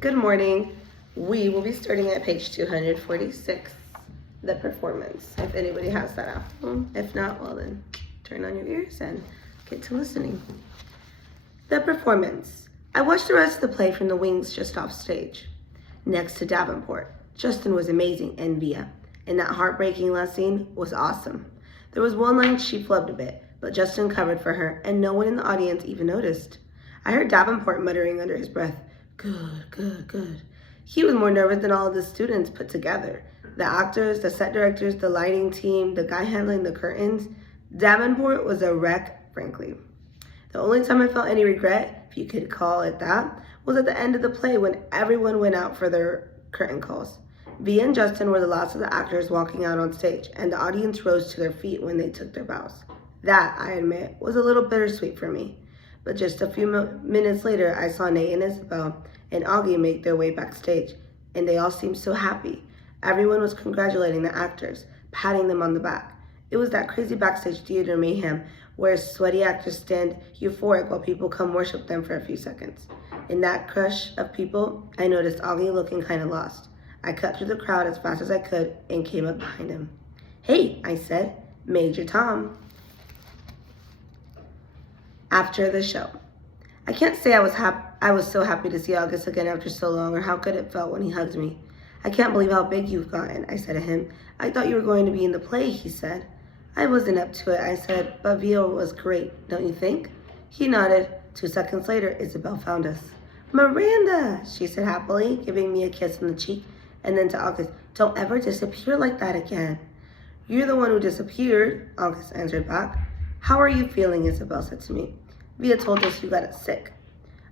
Good morning. We will be starting at page 246, the performance, if anybody has that at home. If not, well then, turn on your ears and get to listening. The performance. I watched the rest of the play from the wings just off stage. Next to Davenport, Justin was amazing and Via, and that heartbreaking last scene was awesome. There was one line she flubbed a bit, but Justin covered for her, and no one in the audience even noticed. I heard Davenport muttering under his breath, "Good, good, good." He was more nervous than all of the students put together. The actors, the set directors, the lighting team, the guy handling the curtains. Davenport was a wreck, frankly. The only time I felt any regret, if you could call it that, was at the end of the play when everyone went out for their curtain calls. Via and Justin were the last of the actors walking out on stage, and the audience rose to their feet when they took their bows. That, I admit, was a little bittersweet for me. But just a few minutes later, I saw Nate and Isabel and Augie make their way backstage, and they all seemed so happy. Everyone was congratulating the actors, patting them on the back. It was that crazy backstage theater mayhem where sweaty actors stand euphoric while people come worship them for a few seconds. In that crush of people, I noticed Augie looking kind of lost. I cut through the crowd as fast as I could and came up behind him. "Hey," I said, "Major Tom." After the show. I can't say I was so happy to see August again after so long, or how good it felt when he hugged me. "I can't believe how big you've gotten," I said to him. "I thought you were going to be in the play," he said. "I wasn't up to it," I said, "but Vio was great, don't you think?" He nodded. 2 seconds later, Isabel found us. "Miranda," she said happily, giving me a kiss on the cheek, and then to August, "Don't ever disappear like that again." "You're the one who disappeared," August answered back. "How are you feeling?" Isabel said to me. "Via told us you got sick."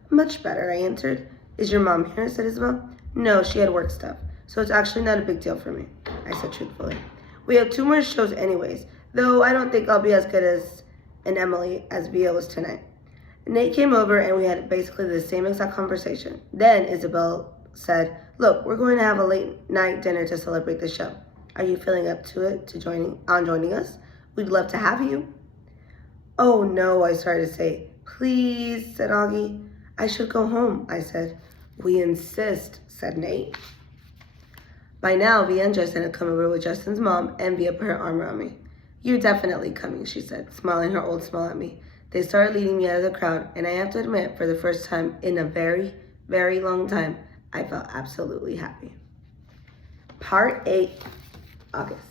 "Much better," I answered. "Is your mom here?" said Isabel. "No, she had work stuff, so it's actually not a big deal for me," I said truthfully. "We have 2 more shows anyways, though I don't think I'll be as good as an Emily as Via was tonight." Nate came over and we had basically the same exact conversation. Then Isabel said, "Look, we're going to have a late night dinner to celebrate the show. Are you feeling up to it, joining us? We'd love to have you." "Oh no," I started to say. "Please," said Augie. "I should go home," I said. "We insist," said Nate. By now, Via and Justin had come over with Justin's mom, and Via put her arm around me. "You're definitely coming," she said, smiling her old smile at me. They started leading me out of the crowd, and I have to admit, for the first time in a very, very long time, I felt absolutely happy. Part 8, August.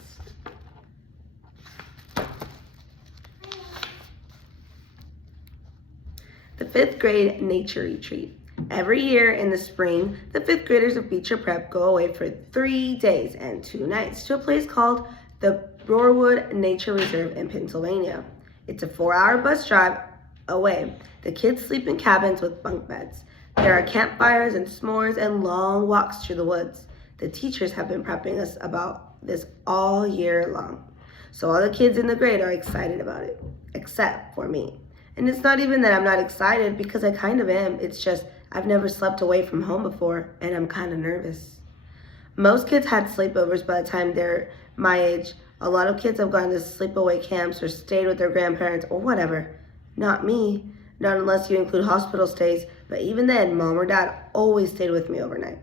The 5th grade nature retreat. Every year in the spring, the 5th graders of Beecher Prep go away for 3 days and 2 nights to a place called the Broarwood Nature Reserve in Pennsylvania. It's a 4-hour bus drive away. The kids sleep in cabins with bunk beds. There are campfires and s'mores and long walks through the woods. The teachers have been prepping us about this all year long. So all the kids in the grade are excited about it, except for me. And it's not even that I'm not excited, because I kind of am. It's just I've never slept away from home before, and I'm kind of nervous. Most kids had sleepovers by the time they're my age. A lot of kids have gone to sleepaway camps or stayed with their grandparents or whatever. Not me. Not unless you include hospital stays, but even then, Mom or Dad always stayed with me overnight.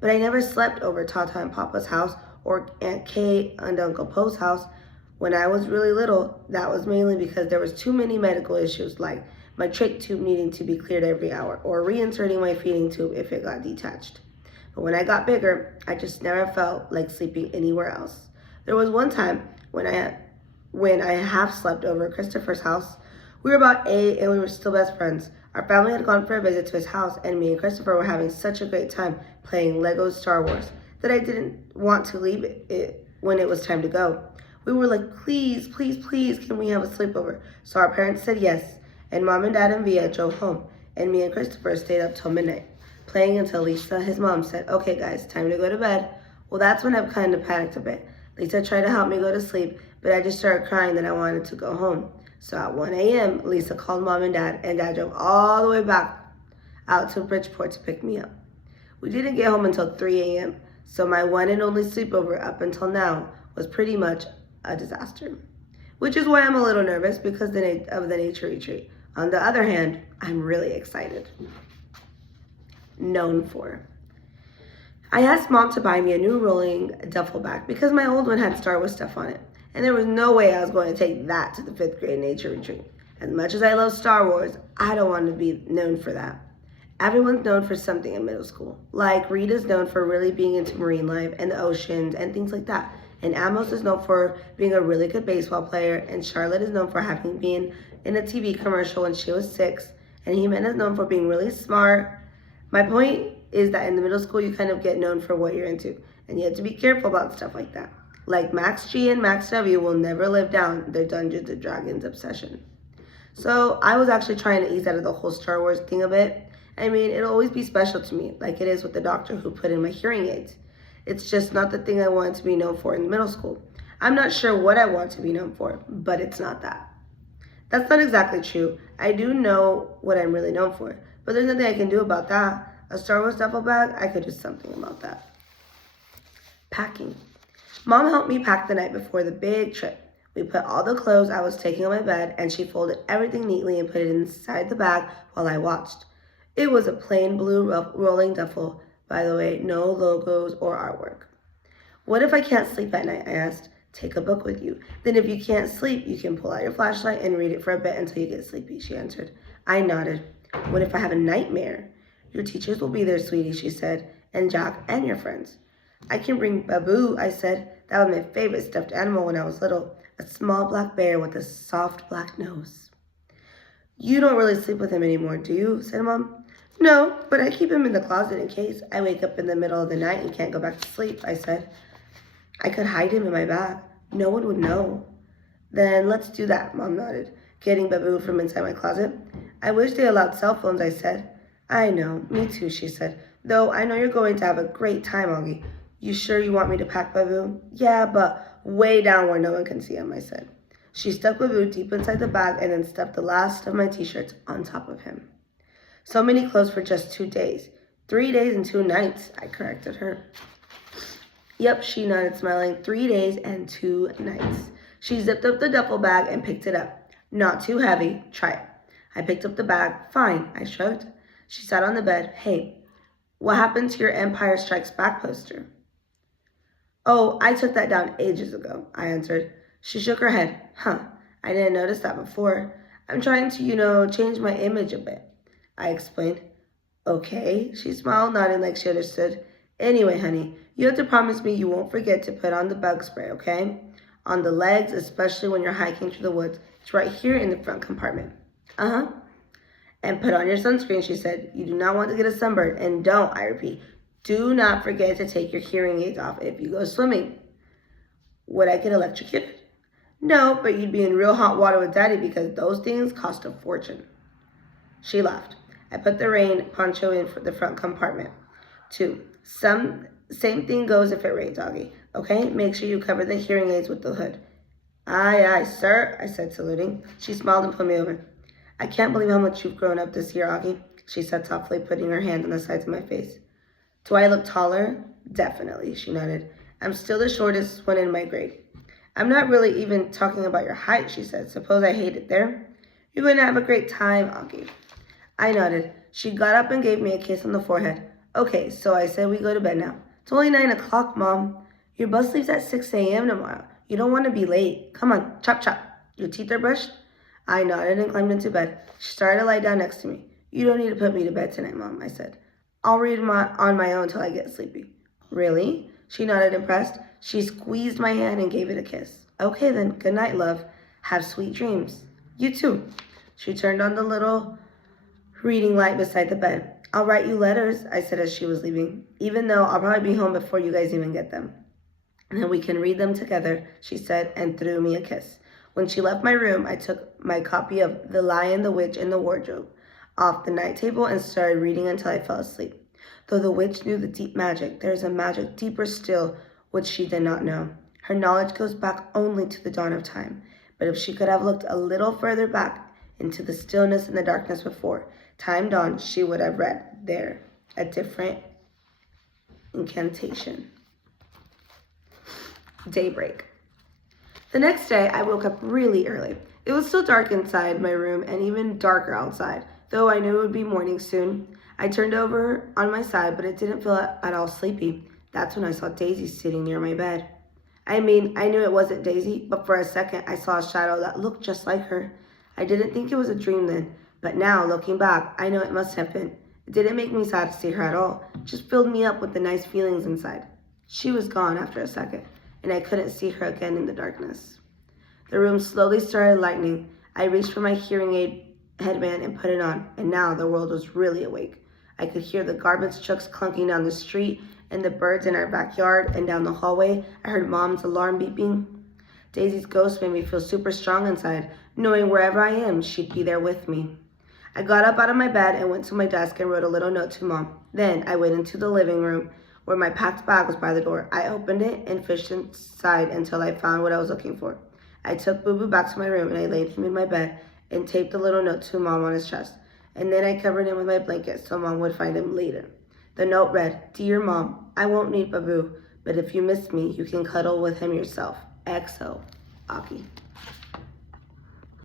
But I never slept over Tata and Papa's house or Aunt Kate and Uncle Poe's house. When I was really little, that was mainly because there was too many medical issues, like my trach tube needing to be cleared every hour, or reinserting my feeding tube if it got detached. But when I got bigger, I just never felt like sleeping anywhere else. There was one time when I half slept over at Christopher's house. We were about 8 and we were still best friends. Our family had gone for a visit to his house, and me and Christopher were having such a great time playing Lego Star Wars that I didn't want to leave it when it was time to go. We were like, "Please, please, please, can we have a sleepover?" So our parents said yes, and Mom and Dad and Via drove home, and me and Christopher stayed up till midnight, playing until Lisa, his mom, said, "Okay guys, time to go to bed." Well, that's when I kind of panicked a bit. Lisa tried to help me go to sleep, but I just started crying that I wanted to go home. So at 1 a.m., Lisa called Mom and Dad drove all the way back out to Bridgeport to pick me up. We didn't get home until 3 a.m., so my one and only sleepover up until now was pretty much a disaster. Which is why I'm a little nervous, because of the nature retreat. On the other hand, I'm really excited. Known for. I asked Mom to buy me a new rolling duffel bag because my old one had Star Wars stuff on it, and there was no way I was going to take that to the 5th grade nature retreat. As much as I love Star Wars, I don't want to be known for that. Everyone's known for something in middle school. Like Rita's known for really being into marine life and the oceans and things like that. And Amos is known for being a really good baseball player, and Charlotte is known for having been in a TV commercial when she was 6, and Jimena is known for being really smart. My point is that in the middle school, you kind of get known for what you're into, and you have to be careful about stuff like that. Like Max G and Max W will never live down their Dungeons and Dragons obsession. So I was actually trying to ease out of the whole Star Wars thing a bit. I mean, it'll always be special to me, like it is with the doctor who put in my hearing aids. It's just not the thing I wanted to be known for in middle school. I'm not sure what I want to be known for, but it's not that. That's not exactly true. I do know what I'm really known for, but there's nothing I can do about that. A Star Wars duffel bag, I could do something about that. Packing. Mom helped me pack the night before the big trip. We put all the clothes I was taking on my bed, and she folded everything neatly and put it inside the bag while I watched. It was a plain blue rolling duffel, by the way, no logos or artwork. What if I can't sleep at night? I asked. Take a book with you. Then if you can't sleep, you can pull out your flashlight and read it for a bit until you get sleepy, she answered. I nodded. What if I have a nightmare? Your teachers will be there, sweetie, she said, and Jack and your friends. I can bring Babu, I said. That was my favorite stuffed animal when I was little, a small black bear with a soft black nose. You don't really sleep with him anymore, do you? Said Mom. No, but I keep him in the closet in case I wake up in the middle of the night and can't go back to sleep, I said. I could hide him in my bag. No one would know. Then let's do that, Mom nodded, getting Babu from inside my closet. I wish they allowed cell phones, I said. I know, me too, she said. Though I know you're going to have a great time, Augie. You sure you want me to pack Babu? Yeah, but way down where no one can see him, I said. She stuck Babu deep inside the bag and then stuffed the last of my t-shirts on top of him. So many clothes for just 2 days. 3 days and 2 nights, I corrected her. Yep, she nodded, smiling. 3 days and 2 nights. She zipped up the duffel bag and picked it up. Not too heavy. Try it. I picked up the bag. Fine, I shrugged. She sat on the bed. Hey, what happened to your Empire Strikes Back poster? Oh, I took that down ages ago, I answered. She shook her head. Huh, I didn't notice that before. I'm trying to, change my image a bit, I explained. Okay, she smiled, nodding like she understood. Anyway, honey, you have to promise me you won't forget to put on the bug spray, okay? On the legs, especially when you're hiking through the woods. It's right here in the front compartment. Uh-huh. And put on your sunscreen, she said. You do not want to get a sunburn. And don't, I repeat, do not forget to take your hearing aids off if you go swimming. Would I get electrocuted? No, but you'd be in real hot water with Daddy because those things cost a fortune. She laughed. I put the rain poncho in for the front compartment. 2. Same thing goes if it rains, Augie. Okay? Make sure you cover the hearing aids with the hood. Aye, aye, sir, I said, saluting. She smiled and pulled me over. I can't believe how much you've grown up this year, Augie, she said softly, putting her hand on the sides of my face. Do I look taller? Definitely, she nodded. I'm still the shortest one in my grade. I'm not really even talking about your height, she said. Suppose I hate it there? You're going to have a great time, Augie. I nodded. She got up and gave me a kiss on the forehead. Okay, so I said we go to bed now. It's only 9 o'clock, Mom. Your bus leaves at 6 a.m. tomorrow. You don't want to be late. Come on, chop chop. Your teeth are brushed? I nodded and climbed into bed. She started to lie down next to me. You don't need to put me to bed tonight, Mom, I said. I'll read on my own till I get sleepy. Really? She nodded, impressed. She squeezed my hand and gave it a kiss. Okay then, good night, love. Have sweet dreams. You too. She turned on the little reading light beside the bed. I'll write you letters, I said as she was leaving, even though I'll probably be home before you guys even get them. And then we can read them together, she said, and threw me a kiss. When she left my room, I took my copy of The Lion, the Witch, and the Wardrobe off the night table and started reading until I fell asleep. Though the witch knew the deep magic, there is a magic deeper still which she did not know. Her knowledge goes back only to the dawn of time. But if she could have looked a little further back into the stillness and the darkness before time dawned, she would have read there a different incantation. Daybreak. The next day, I woke up really early. It was still dark inside my room and even darker outside, though I knew it would be morning soon. I turned over on my side, but it didn't feel at all sleepy. That's when I saw Daisy sitting near my bed. I knew it wasn't Daisy, but for a second I saw a shadow that looked just like her. I didn't think it was a dream then, but now, looking back, I know it must have been. It didn't make me sad to see her at all. It just filled me up with the nice feelings inside. She was gone after a second, and I couldn't see her again in the darkness. The room slowly started lightening. I reached for my hearing aid headband and put it on, and now the world was really awake. I could hear the garbage trucks clunking down the street and the birds in our backyard, and down the hallway I heard Mom's alarm beeping. Daisy's ghost made me feel super strong inside, knowing wherever I am, she'd be there with me. I got up out of my bed and went to my desk and wrote a little note to Mom. Then I went into the living room where my packed bag was by the door. I opened it and fished inside until I found what I was looking for. I took Boo Boo back to my room and I laid him in my bed and taped the little note to Mom on his chest. And then I covered him with my blanket so Mom would find him later. The note read, "Dear Mom, I won't need Babu, but if you miss me, you can cuddle with him yourself. XO, Aki."